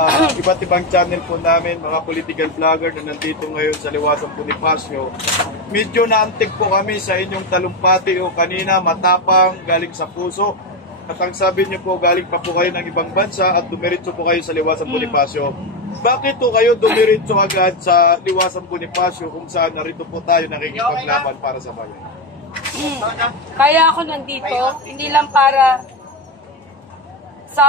Iba't ibang channel po namin, mga political vlogger na nandito ngayon sa Liwasang Bonifacio. Medyo naantig po kami sa inyong talumpati o kanina, matapang, galing sa puso. At ang sabi niyo po, galing pa po kayo ng ibang bansa at dumiretso po kayo sa Liwasang Bonifacio. Bakit po kayo dumiretso agad sa Liwasang Bonifacio kung saan narito po tayo nakikipaglaban para sa bayan? Kaya ako nandito, hindi lang para sa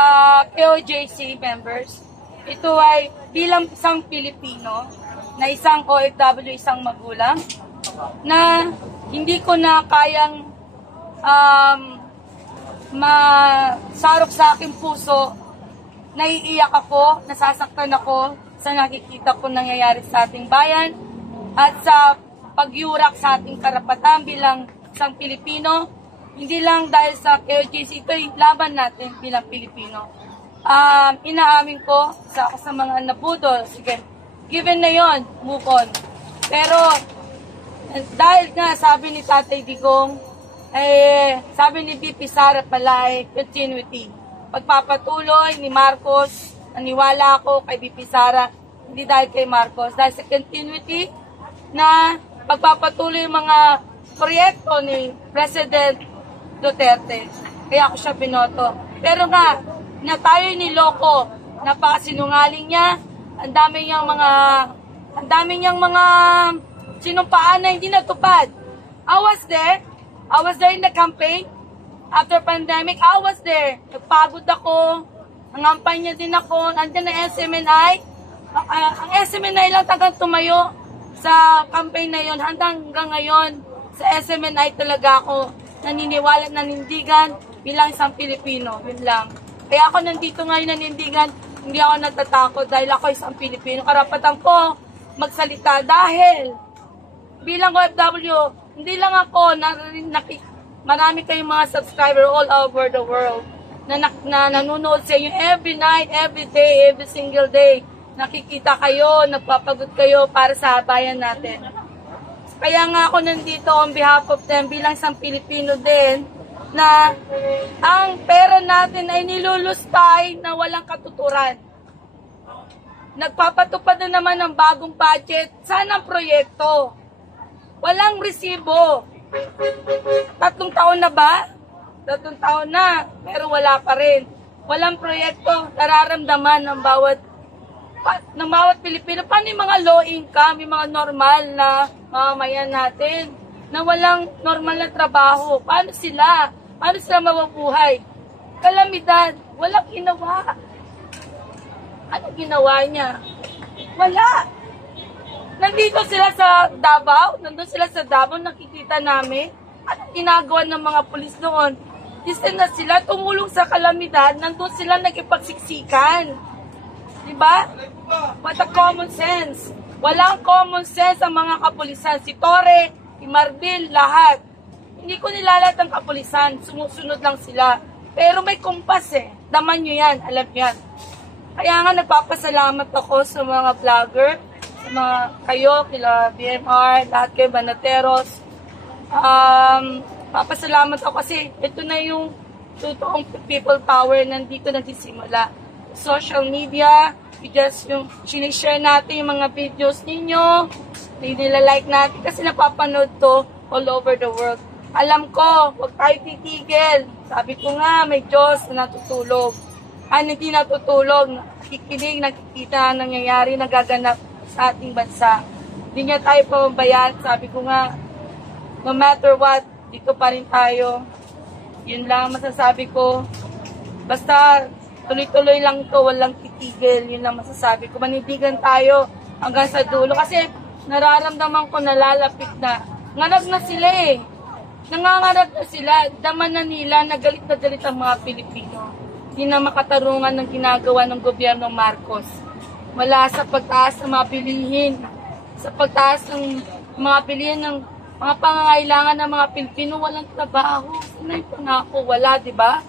KOJC members. Ito ay bilang isang Pilipino, na isang OFW, isang magulang, na hindi ko na kayang masarok sa aking puso. Naiiyak ako, nasasaktan ako sa nakikita ko nangyayari sa ating bayan at sa pagyurak sa ating karapatan bilang isang Pilipino. Hindi lang dahil sa KOJC, ito'y laban natin bilang Pilipino. Inaamin ko sa mga nabudol, sige, given na yon, move on. Pero dahil nga sabi ni Tatay Digong, sabi ni VP Sara pala ay continuity. Pagpapatuloy ni Marcos, naniwala ako kay VP Sara, hindi dahil kay Marcos, dahil sa continuity na pagpapatuloy yung mga proyekto ni President Duterte. Kaya ako siya binoto. Pero nga, na tayo niloko, napakasinungaling niya, ang dami niyang mga sinumpaan na hindi natupad. I was there in the campaign. After pandemic, I was there. Nagpagod ako, nangampanya din ako, nandiyan na SMNI. Ang SMNI lang tagang tumayo sa campaign na yon. Hanggang ngayon, sa SMNI talaga ako naniniwala, nanindigan bilang isang Pilipino. Yun lang. Kaya ako nandito ngayon nanindigan, hindi ako natatakot dahil ako isang Pilipino. Karapatan ko magsalita dahil bilang OFW, hindi lang ako, marami kayong mga subscriber all over the world na nanonood sa inyo every night, every day, every single day. Nakikita kayo, nagpapagod kayo para sa bayan natin. Kaya nga ako nandito on behalf of them bilang isang Pilipino din, na ang pera natin ay nilulustay na walang katuturan. Nagpapatupad na naman ng bagong budget. Sana ang proyekto. Walang resibo. 3 taon na ba? 3 taon na, pero wala pa rin. Walang proyekto. Nararamdaman ng bawat Pilipino. Paano yung mga low income, yung mga normal na mamamayan natin, na walang normal na trabaho? Paano sila mabubuhay? Kalamidad, walang ginawa. Ano ginawa niya? Wala. Nandito sila sa Davao, nandun sila sa Davao, nakikita namin. Ano ginagawa ng mga pulis doon? Distant na sila, tumulong sa kalamidad, nandun sila nagipagsiksikan. Diba? What a common sense. Walang common sense ang mga kapulisan. Si Torre, si Marbil, lahat. Hindi ko nilalat ang kapulisan. Sumusunod lang sila. Pero may kumpas Daman nyo yan. Alam nyo yan. Kaya nga nagpapasalamat ako sa mga vlogger, sa mga kayo, kila BMR, lahat kayo, Banateros. Papasalamat ako kasi ito na yung totoong people power nandito nagsisimula. Social media, yung sinishare natin yung mga videos ninyo, nila-like natin kasi napapanood to all over the world. Alam ko, huwag tayo titigil. Sabi ko nga, may Diyos na natutulog. Hindi natutulog, nakikinig, nakikita, nangyayari, nagaganap sa ating bansa. Hindi niya tayo pamabayaan. Sabi ko nga, no matter what, dito pa rin tayo. Yun lang masasabi ko. Basta, tuloy-tuloy lang to, walang titigil. Yun lang masasabi ko. Manindigan tayo hanggang sa dulo. Kasi nararamdaman ko nalalapit na. Ngarag na sila Nangangarag na sila. Daman na nila, nagalit na galit ang mga Pilipino. Hindi na makatarungan ng ginagawa ng gobyerno Marcos. Wala sa pagtaas ng mga bilihin. Sa pagtaas ng mga bilihin ng mga pangangailangan ng mga Pilipino, walang trabaho. Ano yung pangako? Wala, di ba?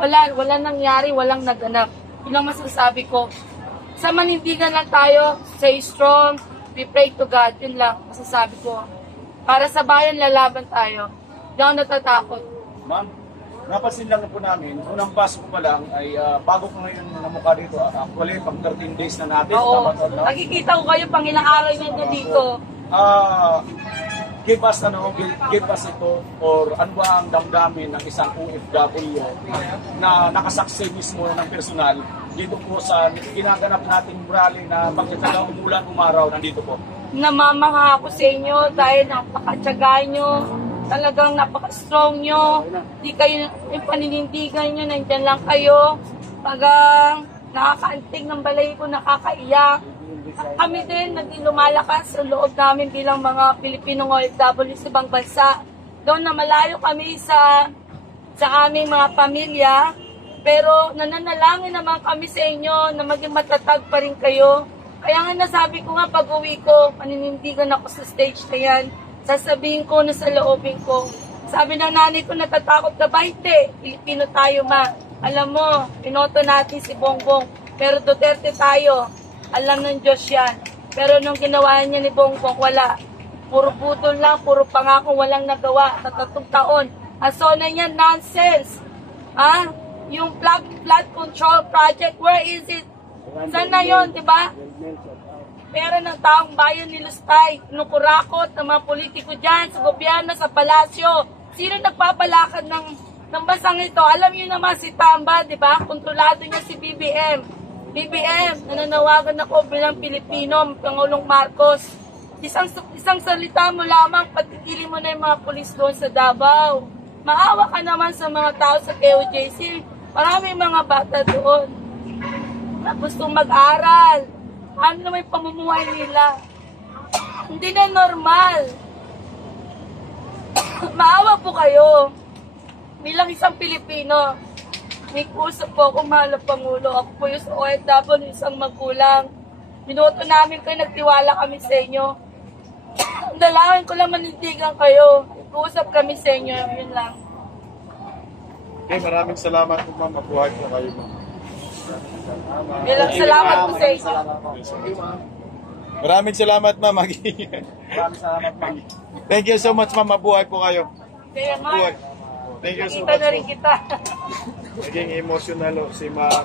Wala nangyari, walang naganap. Yun ang masasabi ko. Sa manindigan lang tayo, stay strong, we pray to God. Yun lang masasabi ko. Para sa bayan, lalaban tayo. Hindi ako natatakot. Ma'am, napansin lang po namin, unang pass po pa lang ay bago ko ngayon namukha dito, actually pang 13 days na natin. Oo, nakikita ko kayo pang ilang araw nyo dito. Give us ito or ano ba ang damdamin ng isang OFW na nakasakse mismo ng personal dito po sa ginaganap nating rally na magkakalang umulan umaraw nandito po. Namamangha ako sa inyo dahil napakatsaga nyo, talagang napaka-strong nyo, di kayo, yung paninindigan nyo, nandyan lang kayo, tagang nakakaantig ng balay ko, nakakaiyak. Kami din naging lumalakas sa loob namin bilang mga Pilipinong OFW sa ibang bansa. Doon na malayo kami sa aming mga pamilya, pero nananalangin naman kami sa inyo na maging matatag pa rin kayo. Kaya nga nasabi ko nga pag-uwi ko, paninindigan ako sa stage na yan, sasabihin ko na sa loobin ko. Sabi ng nanay ko, natatakot ka ba? Hindi, Pilipino tayo ma. Alam mo, pinoto natin si Bongbong, pero Duterte tayo. Alam ng Diyos yan. Pero nung ginawa niya ni Bongbong, wala. Puro putol lang, puro pangako, walang nagawa sa 3 taon. Aso na yan, nonsense. Ha? Yung flood control project, where is it? Saan na yun, di ba? Pera ng taong bayan nilustay, nukurakot ng mga politiko dyan, sa gobyerno, sa palasyo. Sino nagpapalakad ng basang ito? Alam niyo naman si Tamba, di ba? Kontrolado niya si BBM. BBM, nananawagan ako bilang Pilipino, Pangulong Marcos. Isang salita mo lamang, patigilin mo na yung mga pulis doon sa Davao. Maawa ka naman sa mga tao sa KOJC. Maraming mga bata doon na gustong mag-aral. Ano naman yung pamumuhay nila? Hindi na normal. Maawa po kayo. Bilang isang Pilipino, may kusap po ako, mahal na Pangulo. Ako po yung sa OFW, isang magulang. Minuto namin kayo, nagtiwala kami sa inyo. Dalangin ko lang manindigan kayo. Kusap kami sa inyo, yun lang. Okay, maraming salamat po ma'am. Mabuhay po kayo ma'am. Bilang salamat po sa inyo. Maraming salamat ma'am. Maraming salamat ma'am. Thank you so much ma'am. Mabuhay po kayo. Kaya nga, Mabuhay. Thank you so kita much na rin po. kita. Naging emotional si ma'am.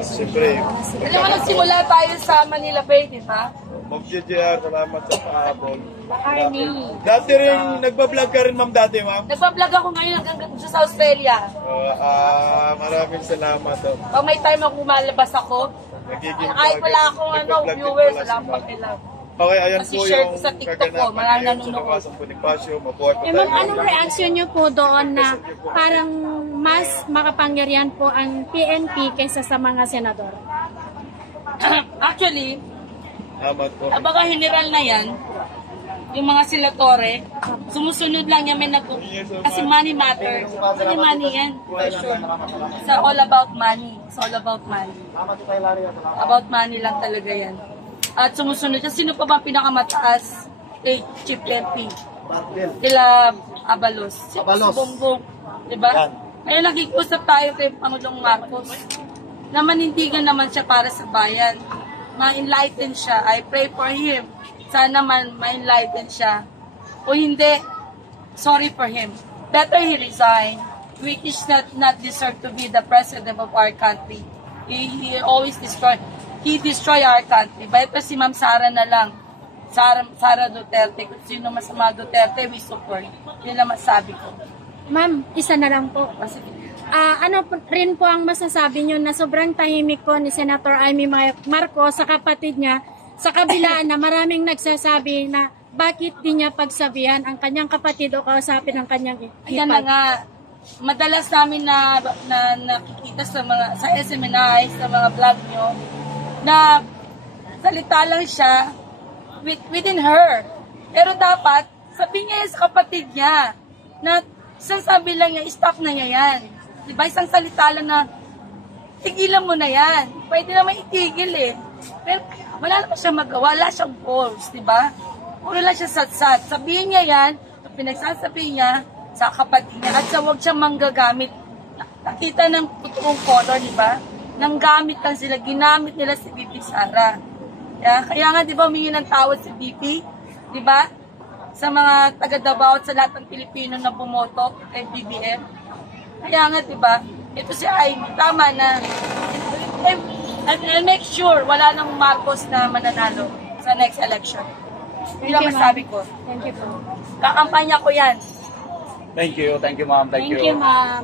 Siyempre, Alam mo, nagsimula tayo sa Manila Bay, di ba? mag-JR, salamat sa pahabol. Army. Dati rin, nagbablog ka rin ma'am dati ma'am. Nagpa-vlog ako ngayon hanggang sa Australia. Maraming salamat. Pag may time ako lumalabas ako, Nagiging kahit wala akong nagbablog din viewers, pala wala si akong ma'am. pakialam. Okay, ayan Kasi po share yung ko sa TikTok ko, kaganapan maraming ngayon sa nanonood. Lawasang Bonifacio. Mabuhay po Eh tayo. ma'am, anong reaction niyo po doon na parang mas makapangyarihan po ang PNP kaysa sa mga senador? Actually, Salamat po. abaga general na yan, yung mga silatore, sumusunod lang yan, may kasi money matters. Money yan, for sure. It's all about money. It's all about money. About money lang talaga yan. At sumusunod, kasi sino pa ba pinakamataas? Kay Chief MP. Kila Abalos. Si Bongbong. Diba? Kaya nag-iusap tayo kay Pangulong Marcos na manindigan naman siya para sa bayan. Ma-enlighten siya. I pray for him. Sana man ma-enlighten siya. O hindi, sorry for him. Better he resign. British not deserve to be the president of our country. He always destroy our country. Better si Ma'am Sara na lang. Sara Duterte. Kung sino masama Duterte, we support. Yun lang masabi ko. Ma'am, isa na lang po. Sige. Ano rin po ang masasabi niyo na sobrang tahimik po ni Senator Amy Marcos sa kapatid niya sa kabila na maraming nagsasabi na bakit di niya pagsabihan ang kanyang kapatid o kausapin ang kanyang Ayan na nga. Madalas namin na nakikita sa SMNI, sa mga vlog nyo, na salita lang siya within her. Pero dapat, sabihin niya sa kapatid niya na sabi lang niya, stop na niya yan. Diba? Isang salita lang na tigilan mo na yan. Pwede naman itigil eh. Pero wala naman siya magawa. Wala siyang goals. Diba? Puro lang siya satsat. Sabihin niya yan, pinagsasabihin niya sa kapatid niya at sa huwag siyang manggagamit. Nakita ng totoong color, diba? Nang gamit lang sila. Ginamit nila si BP Sara. Kaya nga, diba, humingi ng tawad si BP? Diba? Sa mga taga-Davao at sa lahat ng Pilipino na bumoto kay BBM. Kaya nga, diba, ito si Amy, tama na. I'll make sure wala nang Marcos na mananalo sa next election. Yun lang masabi ko. Thank you po. Kakampanya ko yan. Thank you, ma'am. Thank you, ma'am.